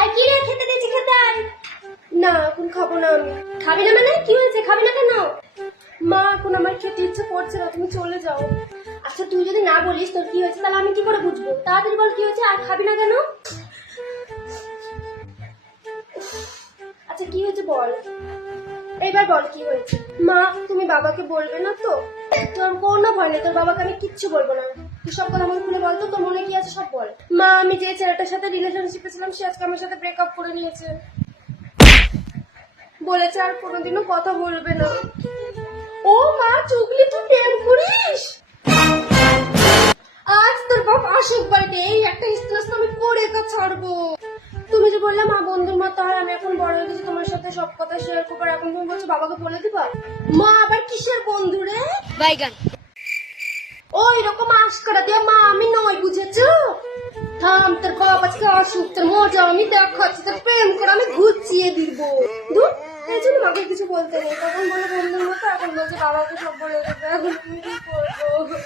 আর কি রে, খেতে দিয়েছি, খেতে আয়। না এখন খাবো না আমি। খাবি না মানে কি হয়েছে, খাবি না কেন? মা এখন আমার খেতে ইচ্ছে করছে না, তুমি চলে যাও। আচ্ছা তুই যদি না বলিস তোর কি হয়েছে তাহলে আমি কি করে বুঝবো? তাড়াতাড়ি বল কি হয়েছে, আর খাবি না কেন? আচ্ছা কি হয়েছে বল, এইবার বল কি হয়েছে। মা তুমি বাবাকে বলবে না তো? তোর কোনো ভয় নেই, তোর বাবাকে আমি কিচ্ছু বলবো না। তুই সব কথা মনে খুলে বলতো, তোর মনে কি আছে সব বল। মা আমি যে ছেলেটার সাথে রিলেশনশিপে ছিলাম সে আজকে আমার সাথে ব্রেকআপ করে নিয়েছে, বলেছে আর কোনোদিনও কথা বলবে না। ও মা চুগলি, তুই প্রেম করিস? আজ তোর বাপ আসুক বাড়িতে, এই একটা স্ট্রেস আমি পড়ে ছাড়বো। তুমি যে বললাম মা বন্ধুর মতো হয়, আমি এখন বড় হয়ে গেছি, তোমার সাথে সব কথা শেয়ার করবো, আর এখন তুমি বলছো বাবাকে বলে দিবা? মা আবার কিসের বন্ধু রে? বাইগান। ও এরকম আশকারা দিয়ে মা আমি নয়, বুঝেছো? থাম, তোর বাপ আজকে আসুক, তোর মজা আমি দেখাচ্ছি, তোর প্রেম করে আমি ঘুচিয়ে দিব। ধুর, এই জন্য মাকে কিছু বলতে নেই, তখন বলে বন্ধুর মতো, এখন বলছে বাবাকে সব বলে দেবে, এখন তুমি কি করবো?